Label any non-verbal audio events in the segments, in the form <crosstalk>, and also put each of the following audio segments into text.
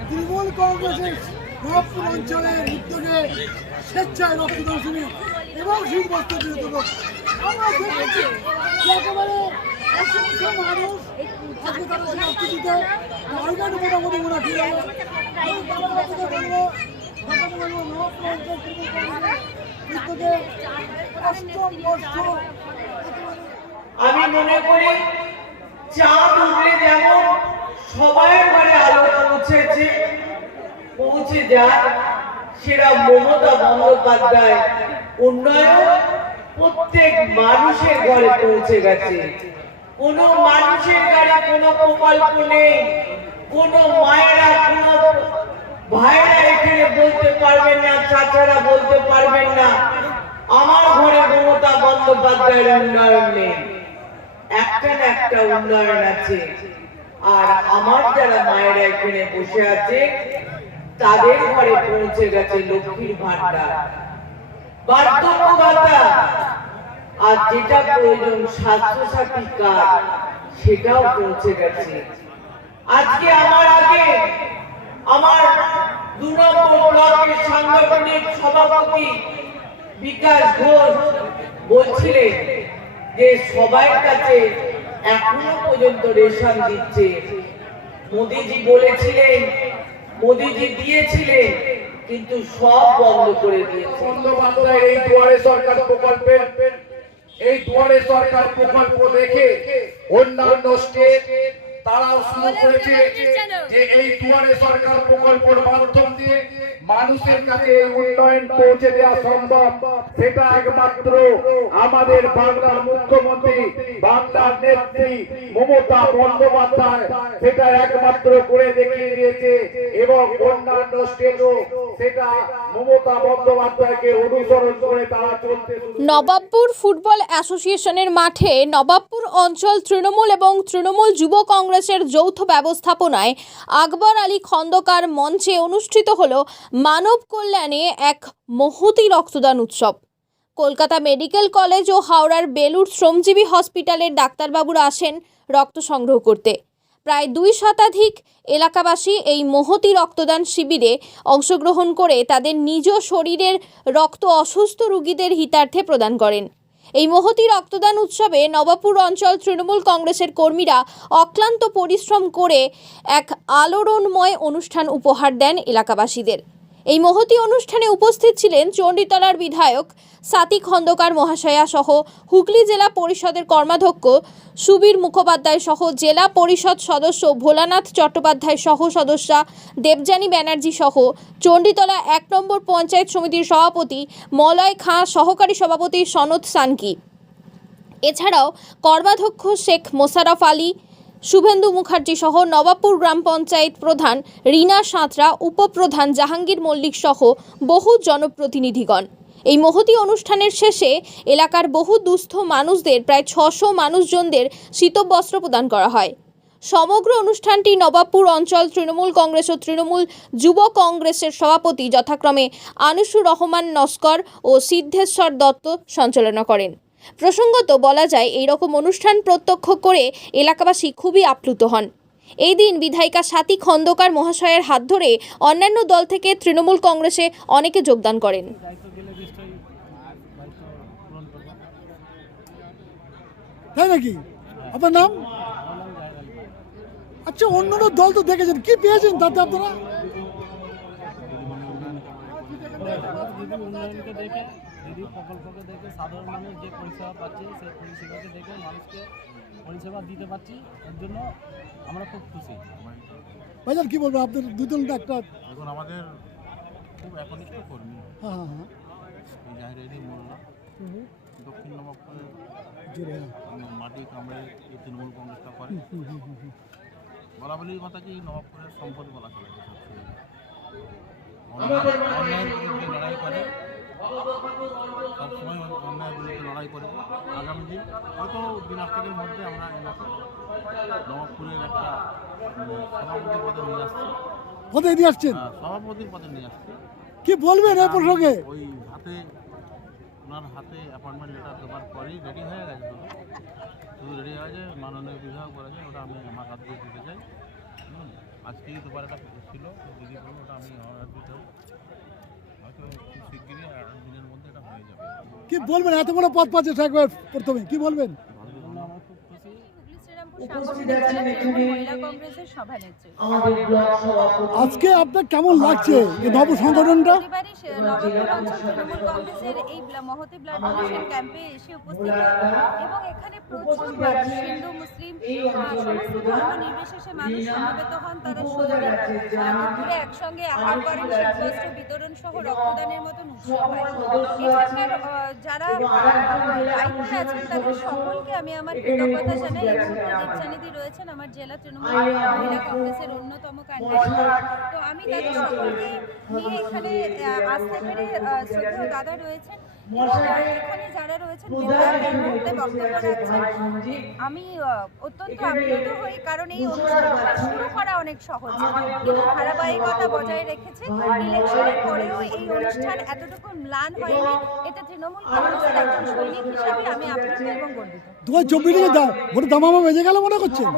তৃণমূল কংগ্রেসের নবাবপুর অঞ্চলের উদ্যোগে স্বেচ্ছায় রক্তদান শিবির এবং শীতবস্ত্র মানুষ রক্ত আমি মনে করি চাঁদ উঠলে যেমন সবাই ঘরে আলো পৌঁছেছে, পৌঁছে যায়, সেটা মমতা বন্দ্যোপাধ্যায় উন্নয়ন প্রত্যেক মানুষের ঘরে পৌঁছে গেছে। কোনো মানুষের ঘরে কোনো প্রকল্প নেই, কোনো মায়েরা কোনো ভাইরা এখানে বলতে পারবেন না, চাচারা বলতে পারবেন না। আমার ঘরে মমতা বন্দ্যোপাধ্যায়ের উন্নয়ন নেই। একটা না একটা উন্নয়ন আছে। আর আমার যারা মায়েরা এখানে বসে আছে, তাদের ঘরে পৌঁছে গেছে লক্ষ্মীর ভান্ডার বার্ধক্য ভাতা আর যেটা প্রয়োজন স্বাস্থ্য সাথী কার্ড, সেটাও পৌঁছে গেছে। আজকে আমার আগে আমার দু নম্বর সাংগঠনিক সভাপতি বিকাশ ঘোষ বলছিলেন যে সবার কাছে এখনও পর্যন্ত রেশন দিচ্ছে। মোদিজি বলেছিলেন, মোদিজি দিয়েছিলেন, কিন্তু সব বন্ধ করে দিয়েছে। বন্দ্যোপাধ্যায়ের এই দুয়ারে সরকার প্রকল্পের এই দুয়ারে সরকার প্রকল্প দেখে অন্যান্য স্টেট তারাও শুরু করেছে যে এই দুয়ারে সরকার প্রকল্পের মাধ্যম দিয়ে মানুষের কাছে এই উন্নয়ন পৌঁছে দেওয়া সম্ভব। সেটা একমাত্র আমাদের বাংলার মুখ্যমন্ত্রী বাংলার নেত্রী মমতা বন্দ্যোপাধ্যায়। সেটা একমাত্র করে দেখিয়ে দিয়েছে এবং অন্যান্য স্টেটও সেটা মমতা বন্দ্যোপাধ্যায়কে অনুসরণ করে তারা চলতে নবাবপুর ফুটবল অ্যাসোসিয়েশনের মাঠে নবাবপুর অঞ্চল তৃণমূল এবং তৃণমূল যুব কংগ্রেসের যৌথ ব্যবস্থাপনায় আকবর আলী খন্দকার মঞ্চে অনুষ্ঠিত হল মানব কল্যাণে এক মহতি রক্তদান উৎসব। কলকাতা মেডিকেল কলেজ ও হাওড়ার বেলুর শ্রমজীবী হসপিটালের ডাক্তারবাবুরা আসেন রক্ত সংগ্রহ করতে। প্রায় দুই শতাধিক এলাকাবাসী এই মহতি রক্তদান শিবিরে অংশগ্রহণ করে তাদের নিজ শরীরের রক্ত অসুস্থ রোগীদের হিতার্থে প্রদান করেন। এই মহতি রক্তদান উৎসবে নবাবপুর অঞ্চল তৃণমূল কংগ্রেসের কর্মীরা অক্লান্ত পরিশ্রম করে এক আলোড়নময় অনুষ্ঠান উপহার দেন এলাকাবাসীদের। এই মহতি অনুষ্ঠানে উপস্থিত ছিলেন চণ্ডীতলার বিধায়ক সাতি খন্দকার মহাশয়া সহ হুগলি জেলা পরিষদের কর্মাধ্যক্ষ সুবীর মুখোপাধ্যায় সহ জেলা পরিষদ সদস্য ভোলানাথ চট্টোপাধ্যায় সহ সদস্যা দেবযানী ব্যানার্জি সহ চণ্ডীতলা এক নম্বর পঞ্চায়েত সমিতির সভাপতি মলয় খাঁ, সহকারী সভাপতি সনদ সানকি। এছাড়াও কর্মাধ্যক্ষ শেখ মোশারফ আলী শুভেন্দু মুখার্জি সহ নবাবপুর গ্রাম পঞ্চায়েত প্রধান রীনা সাঁতরা, উপপ্রধান জাহাঙ্গীর মল্লিক সহ বহু জনপ্রতিনিধিগণ। এই মহতি অনুষ্ঠানের শেষে এলাকার বহু দুস্থ মানুষদের, প্রায় ছশো মানুষজনদের শীতবস্ত্র প্রদান করা হয়। সমগ্র অনুষ্ঠানটি নবাবপুর অঞ্চল তৃণমূল কংগ্রেস ও তৃণমূল যুব কংগ্রেসের সভাপতি যথাক্রমে আনিসুর রহমান নস্কর ও সিদ্ধেশ্বর দত্ত সঞ্চালনা করেন। প্রসঙ্গত বলা যায় এই রকম অনুষ্ঠান প্রত্যক্ষ করে এলাকাবাসী খুবই আপ্লুত হন। এই দিন বিধায়িকা সাথী খন্দকার মহাশয়ের হাত ধরে অন্যান্য দল থেকে তৃণমূল কংগ্রেসে অনেকে যোগদান করেন। আচ্ছা দল তো দেখেছেন। কি পেয়েছেন তাতে আপনারা? দিদি প্রকল্পকে দেখে সাধারণ মানুষ যে পরিষেবা পাচ্ছে সেই পরিষেবাকে দেখে মানুষকে পরিষেবা দিতে পারছি। এর জন্য আমরা খুব খুশি। ভাইজান কি বলব আপনার দুজনটা একটা দেখুন আমাদের খুব একনিষ্ঠ কর্মী। হ্যাঁ হ্যাঁ হ্যাঁ। মোল্লা। দক্ষিণ নবাবপুরের হ্যাঁ। মাটি কামড়ে এই তৃণমূল কংগ্রেসটা করে। হুম, হুম, হুম, হুম। বলা বলির কথা কি নবাবপুরের সম্পদ বলা চলে। অন্যায়- অন্যায়ের বিরুদ্ধে লড়াই করে। সবসময় অন্যায়ের বিরুদ্ধে লড়াই করে। আগামী দিন হয়তো দিন আষ্টেকের মধ্যে আমরা এলাকা নবাবপুরের একটা উম, সভাপতি পদে নিয়ে আসছি। কোথায় নিয়ে আসছেন? হ্যাঁ, সভাপতির পদে নিয়ে আসছি। কি বলবেন এই প্রসঙ্গে? ওই হাতে ওনার হাতে অ্যাপয়েন্টমেন্ট লেটার দেওয়ার পরেই রেডি হয়ে গেছে শুধু রেডি হয়ে গেছে মাননীয় বিধায়ক করেছে ওটা আমি আমার হাত দিয়ে দিতে চাই। আজকেই দুবার একটা ছিল দিদি ওটা আমি আমার হাত দিতে হয়তো কি বলবেন? এত বড় পদ পাচ্ছে একবার প্রথমে কি বলবেন জন্য আমার খুব খুশি হুগলি শ্রীরামপুর সাংগঠনিক জেলা তৃণমূল মহিলা কংগ্রেসের সভানেত্রী আমাদের ব্লক সভাপতি আজকে আপনার কেমন লাগছে এই নব সংগঠনটা? এই মহতি ব্লাড ডোনেশন ক্যাম্পে এসে উপস্থিত। এবং এখানে প্রচুর মানুষ হিন্দু মুসলিম সমস্ত ধর্ম নির্বিশেষে মানুষ সমবেত হন তারা সত্যি দুপুরে একসঙ্গে আহার করেন শীতবস্ত্র বিতরণ সহ রক্তদানের মতন উৎসব হয়। এখানকার যারা দায়িত্বে আছেন তাদের সকলকে আমি আমার কৃতজ্ঞতা জানাই এই রয়েছেন আমার জেলা তৃণমূল মহিলা কংগ্রেসের অন্যতম ক্যান্ডিডেট তো আমি তাদের সকলকে নিয়ে এখানে আসতে পেরে শ্রদ্ধেয় দাদা রয়েছেন। যারা রয়েছেন আমি অত্যন্ত আপ্লুত হই কারণ এই অনুষ্ঠানটা শুরু করা অনেক সহজ। কিন্তু ধারাবাহিকতা বজায় রেখেছে ইলেকশনের পরেও এই অনুষ্ঠান এতটুকু ম্লান হয়নি। এতে তৃণমূল কংগ্রেসের একজন সৈনিক হিসাবে আমি আপ্লুত এবং গর্বিত। দু হাজার চব্বিশে দাম দামামা বেজে গেল মনে করছেন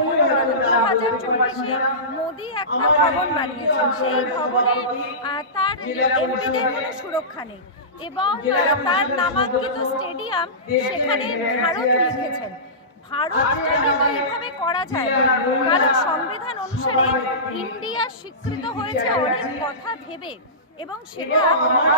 দু হাজার চব্বিশে মোদি একটা ভবন বানিয়েছেন। সেই ভবনে তার এমপিদের কোনো সুরক্ষা নেই। এবং তার নামাঙ্কিত স্টেডিয়াম সেখানে ভারত লিখেছেন। ভারত এইভাবে করা যায় কারণ সংবিধান অনুসারে ইন্ডিয়া স্বীকৃত হয়েছে অনেক কথা ভেবে। এবং সেটা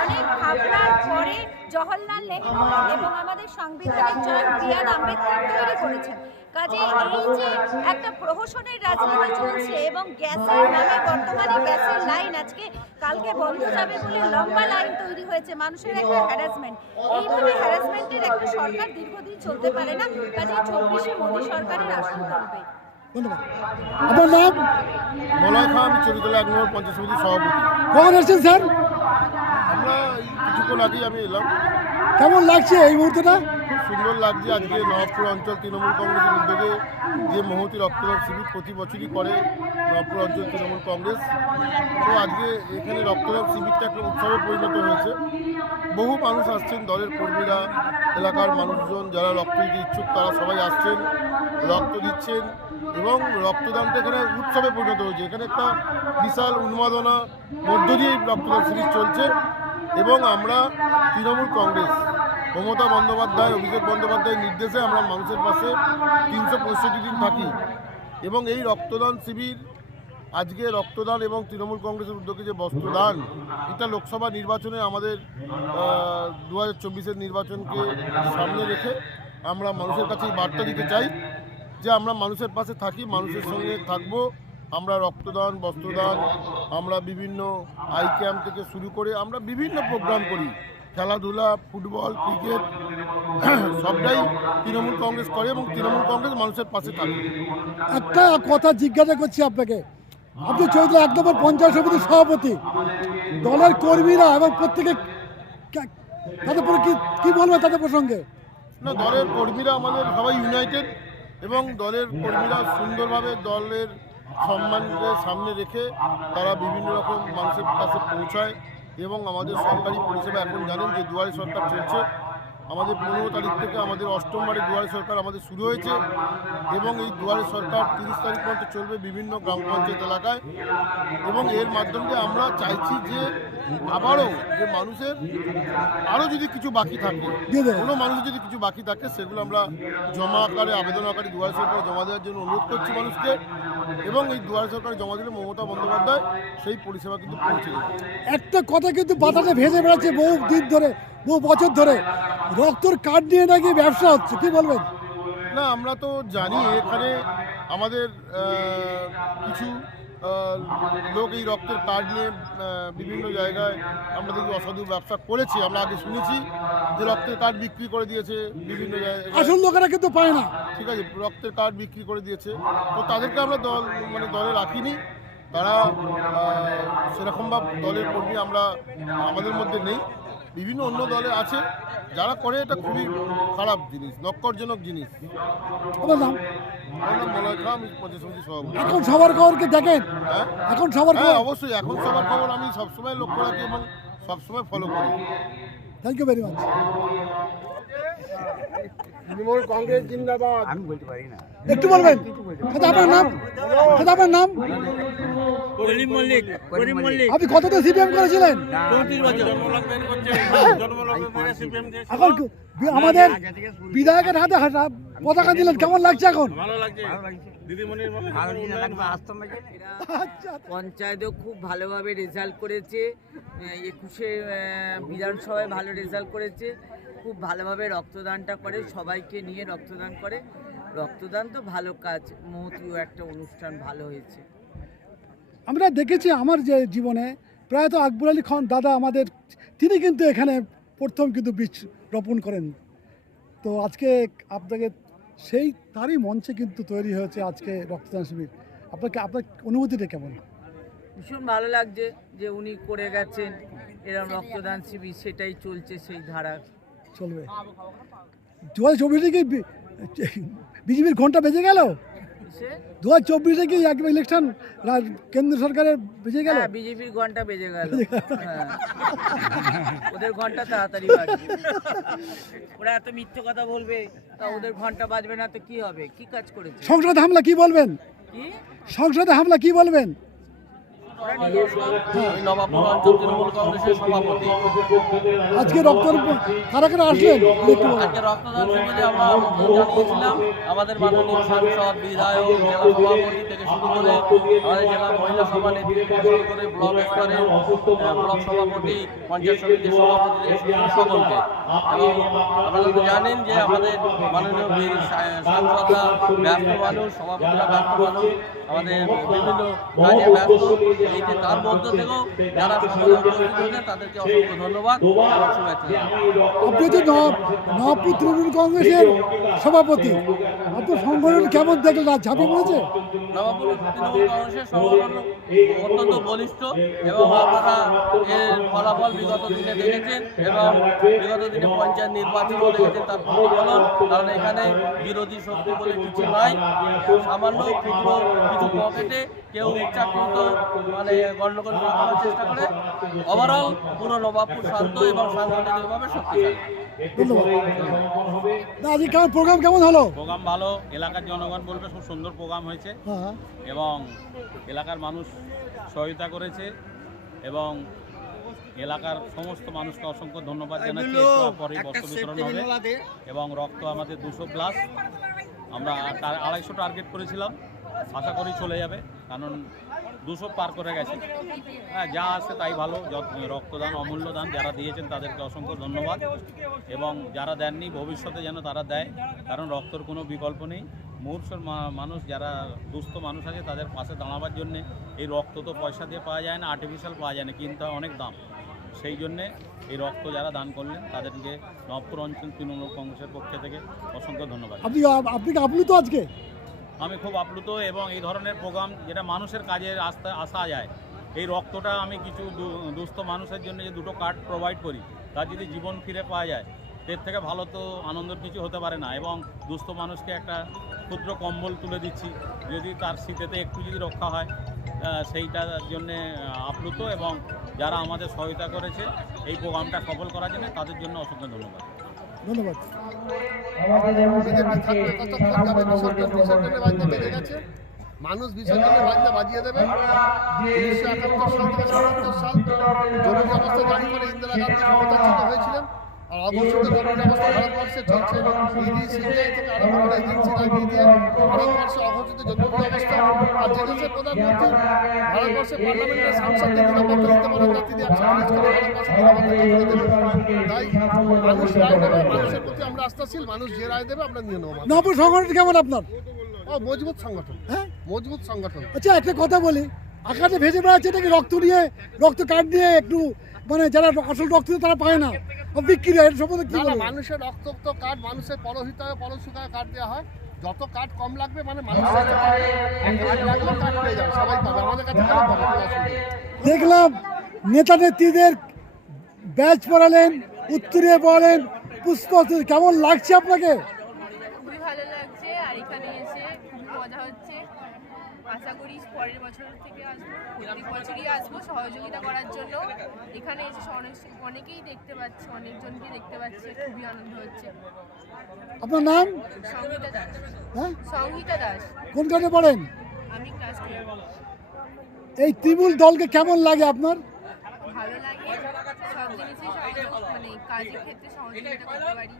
অনেক ভাবনার পরে জওহরলাল নেহরু এবং আমাদের সাংবিধানিক জনক বি আর আম্বেদকর তৈরি করেছেন। কাজে এই যে একটা প্রহসনের রাজনীতি চলছে এবং গ্যাসের নামে বর্তমানে গ্যাসের লাইন আজকে কালকে বন্ধ যাবে বলে লম্বা লাইন তৈরি হয়েছে মানুষের একটা হ্যারাসমেন্ট এইভাবে হ্যারাসমেন্টের একটা সরকার দীর্ঘদিন চলতে পারে না। কাজে চব্বিশে মোদী সরকারের আসন করবে ধন্যবাদ। আপনার নাম? মলয় খান আমি চরিতলা এক নম্বর পঞ্চায়েত সমিতির সভাপতি। কখন এসেছেন স্যার? আমরা কিছুক্ষণ আগেই আমি এলাম। কেমন লাগছে এই মুহূর্তটা? সুন্দর লাগছে আজকে নবাবপুর অঞ্চল তৃণমূল কংগ্রেসের উদ্যোগে যে মহতি রক্তদান শিবির প্রতি বছরই করে নবাবপুর অঞ্চল তৃণমূল কংগ্রেস। তো আজকে এখানে রক্তদান শিবিরটা একটা উৎসবে পরিণত হয়েছে। বহু মানুষ আসছেন দলের কর্মীরা, এলাকার মানুষজন যারা রক্ত দিতে ইচ্ছুক তারা সবাই আসছেন, রক্ত দিচ্ছেন এবং রক্তদানটা এখানে উৎসবে পরিণত হয়েছে। এখানে একটা বিশাল উন্মাদনা মধ্য দিয়ে রক্তদান শিবির চলছে এবং আমরা তৃণমূল কংগ্রেস মমতা বন্দ্যোপাধ্যায়, অভিষেক বন্দ্যোপাধ্যায়ের নির্দেশে আমরা মানুষের পাশে তিনশো পঁয়ষট্টি দিন থাকি। এবং এই রক্তদান শিবির, আজকে রক্তদান এবং তৃণমূল কংগ্রেসের উদ্যোগে যে বস্ত্রদান, এটা লোকসভা নির্বাচনে আমাদের দু হাজার নির্বাচনকে সামনে রেখে আমরা মানুষের কাছে বার্তা দিতে চাই যে আমরা মানুষের পাশে থাকি, মানুষের সঙ্গে থাকব। আমরা রক্তদান, বস্ত্রদান, আমরা বিভিন্ন আই ক্যাম্প থেকে শুরু করে আমরা বিভিন্ন প্রোগ্রাম করি। খেলাধুলা ফুটবল ক্রিকেট <clears throat> সবটাই তৃণমূল কংগ্রেস করে এবং তৃণমূল কংগ্রেস মানুষের পাশে থাকে। একটা কথা জিজ্ঞাসা করছি আপনাকে। আপনি চৌধুরী এক নম্বর পঞ্চায়েত সমিতির সভাপতি। দলের কর্মীরা এবং প্রত্যেকে তাদের পরে কি কি বলবে তাদের প্রসঙ্গে? না দলের কর্মীরা আমাদের সবাই ইউনাইটেড এবং দলের কর্মীরা সুন্দরভাবে দলের সম্মানকে সামনে রেখে তারা বিভিন্ন রকম মানুষের কাছে পৌঁছায়। এবং আমাদের সরকারি পরিষেবা, এখন জানেন যে দুয়ারে সরকার চলছে আমাদের পনেরো তারিখ থেকে আমাদের অষ্টমবারে দুয়ারে সরকার আমাদের শুরু হয়েছে এবং এই দুয়ারে সরকার তিরিশ তারিখ পর্যন্ত চলবে বিভিন্ন গ্রাম পঞ্চায়েত এলাকায় এবং এর মাধ্যমে আমরা চাইছি যে আবারও যে মানুষের আরও যদি কিছু বাকি থাকে। কোনো মানুষের যদি কিছু বাকি থাকে, সেগুলো আমরা জমা আকারে, আবেদন আকারে দুয়ারে সরকার জমা দেওয়ার জন্য অনুরোধ করছি মানুষকে এবং এই দুয়ারে সরকার জমা দিলে মমতা বন্দ্যোপাধ্যায় সেই পরিষেবা কিন্তু পৌঁছে একটা কথা কিন্তু বাতাসে ভেসে বেড়াচ্ছে বহু দিন ধরে বহু বছর ধরে। রক্তর কার্ড নিয়ে নাকি ব্যবসা হচ্ছে কি বলবেন? না আমরা তো জানি এখানে আমাদের কিছু লোক এই রক্তের কার্ড নিয়ে বিভিন্ন জায়গায় আমরা দেখি অসাধু ব্যবসা করেছি। আমরা আগে শুনেছি যে রক্তের কার্ড বিক্রি করে দিয়েছে বিভিন্ন জায়গায়। আসল লোকেরা কিন্তু পায় না। ঠিক আছে রক্তের কার্ড বিক্রি করে দিয়েছে। তো তাদেরকে আমরা দল মানে দলে রাখিনি। তারা সেরকমভাবে দলের কর্মী আমরা আমাদের মধ্যে নেই। বিভিন্ন অন্য দলে আছে যারা করে এটা খুবই খারাপ জিনিস নক্করজনক জিনিস। আমার নাম এখন সবার দেখেন? হ্যাঁ? এখন সবার হ্যাঁ খবর? অবশ্যই এখন সবার খবর আমি সবসময় লক্ষ্য রাখি এবং সবসময় ফলো করি। Thank you very much Trinamool Congress জিন্দাবাদ। একটু বলবেন? দাদা আপনার নাম? দাদা আপনার নাম? আপনি সিপিএম করেছিলেন? এখন আমাদের বিধায়কের হাতে হাতে পতাকা দিলেন। কেমন লাগছে এখন? আচ্ছা। পঞ্চায়েতও খুব ভালোভাবে রেজাল্ট করেছে। একুশে বিধানসভায় ভালো রেজাল্ট করেছে। খুব ভালোভাবে রক্তদানটা করে সবাইকে নিয়ে রক্তদান করে। রক্তদান তো ভালো কাজ মহতীয় একটা অনুষ্ঠান ভালো হয়েছে। আমরা দেখেছি আমার যে জীবনে প্রায়ত আকবর আলী খান দাদা আমাদের তিনি কিন্তু এখানে প্রথম কিন্তু বীজ রোপণ করেন। তো আজকে আপনাকে সেই তারই মঞ্চে কিন্তু তৈরি হয়েছে আজকে রক্তদান শিবির। আপনাকে আপনার অনুভূতিটা কেমন? ভীষণ ভালো লাগছে যে উনি করে গেছেন এরকম রক্তদান শিবির সেটাই চলছে সেই ধারা চলবে। দু হাজার চব্বিশে কি বিজেপির ঘণ্টা বেজে গেল? সে দু হাজার চব্বিশে কি একবার ইলেকশন কেন্দ্র সরকারের বেজে গেল? হ্যাঁ বিজেপির ঘণ্টা বেজে গেল। হ্যাঁ। ওদের ঘণ্টা তাড়াতাড়ি বাজবে। ওরা এত মিথ্যে কথা বলবে তা ওদের ঘণ্টা বাজবে না তো কি হবে? কি কাজ করেছে? সংসদে হামলা কি বলবেন? সংসদে হামলা কি বলবেন? রক্তদান আমরা মাননীয় বিধায়ক সভাপতি থেকে শুরু করে আমাদের মহিলা সভাপতি, পঞ্চায়েত সভাপতি এবং আপনারা জানেন যে আমাদের মাননীয় সাংসদরা ব্যস্ত মানুষ, সভাপতিরা ব্যস্ত মানুষ। আমাদের বিভিন্ন কাজে ব্যস্ত। এই যে তার মধ্য থেকেও যারা তাদেরকে অসংখ্য ধন্যবাদ আপনি তো নবপুর তৃণমূল কংগ্রেসের সভাপতি আপনার সংগঠন কেমন দেখলেন? আজ ঝাঁপিয়ে পড়েছে? নবাবপুর তৃণমূল কংগ্রেসের সংগঠন অত্যন্ত বলিষ্ঠ এবং আপনারা এর ফলাফল বিগত দিনে দেখেছেন এবং বিগত দিনে পঞ্চায়েত নির্বাচনও দেখেছেন তার প্রতিফলন। কারণ এখানে বিরোধী শক্তি বলে কিছু নাই। সামান্য ক্ষুদ্র কিছু পকেটে কেউ ইচ্ছাকৃত মানে গণ্ডগোল করার চেষ্টা করে। ওভারঅল পুরো নবাবপুর শান্ত এবং সাংগঠনিকভাবে শক্তিশালী। আজকে কেমন প্রোগ্রাম কেমন হলো? প্রোগ্রাম ভালো এলাকার জনগণ বলবে খুব সুন্দর প্রোগ্রাম হয়েছে। হ্যাঁ এবং এলাকার মানুষ সহায়তা করেছে এবং এলাকার সমস্ত মানুষকে অসংখ্য ধন্যবাদ জানাচ্ছি। পরে বস্ত্র বিতরণ হবে এবং রক্ত আমাদের দুশো প্লাস আমরা তার আড়াইশো টার্গেট করেছিলাম। আশা করি চলে যাবে, কারণ দুশো পার করে গেছে। হ্যাঁ যা আছে তাই ভালো রক্তদান অমূল্য দান যারা দিয়েছেন তাদেরকে অসংখ্য ধন্যবাদ। এবং যারা দেননি, ভবিষ্যতে যেন তারা দেয়, কারণ রক্তর কোনো বিকল্প নেই। মূর্ষর মানুষ, যারা দুস্থ মানুষ আছে, তাদের পাশে দাঁড়াবার জন্যে এই রক্ত তো পয়সা দিয়ে পাওয়া যায় না আর্টিফিশিয়াল পাওয়া যায় না, কিনতে অনেক দাম। সেই জন্যে এই রক্ত যারা দান করলেন, তাদেরকে নবপুর অঞ্চল তৃণমূল কংগ্রেসের পক্ষ থেকে অসংখ্য ধন্যবাদ। আপনি আপনি আজকে আমি খুব আপ্লুত এবং এই ধরনের প্রোগ্রাম যেটা মানুষের কাজে আসতে আসা যায়, এই রক্তটা আমি কিছু দুস্থ মানুষের জন্য যে দুটো কার্ড প্রোভাইড করি, তার যদি জীবন ফিরে পাওয়া যায়, এর থেকে ভালো তো আনন্দের কিছু হতে পারে না। এবং দুস্থ মানুষকে একটা ক্ষুদ্র কম্বল তুলে দিচ্ছি, যদি তার শীতেতে একটু যদি রক্ষা হয় সেইটার জন্যে আপ্লুত এবং যারা আমাদের সহায়তা করেছে, এই প্রোগ্রামটা সফল করার জন্য তাদের জন্য অসংখ্য ধন্যবাদ। ধন্যবাদ। যাবে বিসর্জন বাজনা মানুষ বাজিয়ে দেবে। উনিশশো একাত্তর সাল থেকে সাল জরুরি অবস্থা জারি করে ইন্দিরা গান্ধী ক্ষমতাচ্যুত হয়েছিলেন। আর অবশ্যই জরুরি অবস্থা ভারতবর্ষে চলছে ইডি সিবিআই থেকে আরম্ভ করে এজেন্সি লাগিয়ে ভারতবর্ষে অঘোষিত জরুরি অবস্থা আর যে প্রধানমন্ত্রী ভারতবর্ষের পার্লামেন্টের সাংসদদের নিরাপত্তা দিতে পারেন না তিনি করে ভারতবর্ষের নিরাপত্তা দিতে দেবেন তাই মানুষ রায় দেবে মানুষের প্রতি আমরা আস্থাশীল মানুষ যে রায় দেবে আমরা নিয়ে নেব। সংগঠন কেমন আপনার? ও মজবুত সংগঠন। হ্যাঁ? মজবুত সংগঠন। আচ্ছা একটা কথা বলি। আকাশে ভেসে বেড়াচ্ছে রক্ত নিয়ে রক্ত কার্ড দিয়ে একটু মানে যারা আসল রক্ত দিয়ে তারা পায় না? বিক্রি হয় সম্বন্ধে কি না না মানুষের কার্ড মানুষের পরহিত হয় পরশুকায় কার্ড দেওয়া হয়। যত কার্ড কম লাগবে মানে মানুষ কার্ড লাগলে কার্ড পেয়ে যাবে সবাই পাবে। আমাদের কাছে। দেখলাম নেতা নেত্রীদের ব্যাচ পড়ালেন উত্তরে পড়ালেন পুষ্প কেমন লাগছে আপনাকে খুবই ভালো লাগছে মজা হচ্ছে। আশা করি পরের বছর থেকে আসব প্রত্যেক বছরই আসব সহযোগিতা করার জন্য। এখানে এসে অনেক অনেকেই দেখতে পাচ্ছি অনেকজনকে দেখতে পাচ্ছি খুবই আনন্দ হচ্ছে। আপনার নাম? সংহিতা দাস। হ্যাঁ? সংহিতা দাস। কোন কাজে পড়েন? আমি ক্লাস এই তৃণমূল দলকে কেমন লাগে আপনার? ভালো লাগে সব জিনিসই সহযোগ মানে কাজের ক্ষেত্রে সহযোগিতা করতে পারি।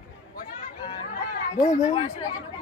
আর পড়াশোনার জন্য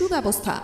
সুব্যবস্থা।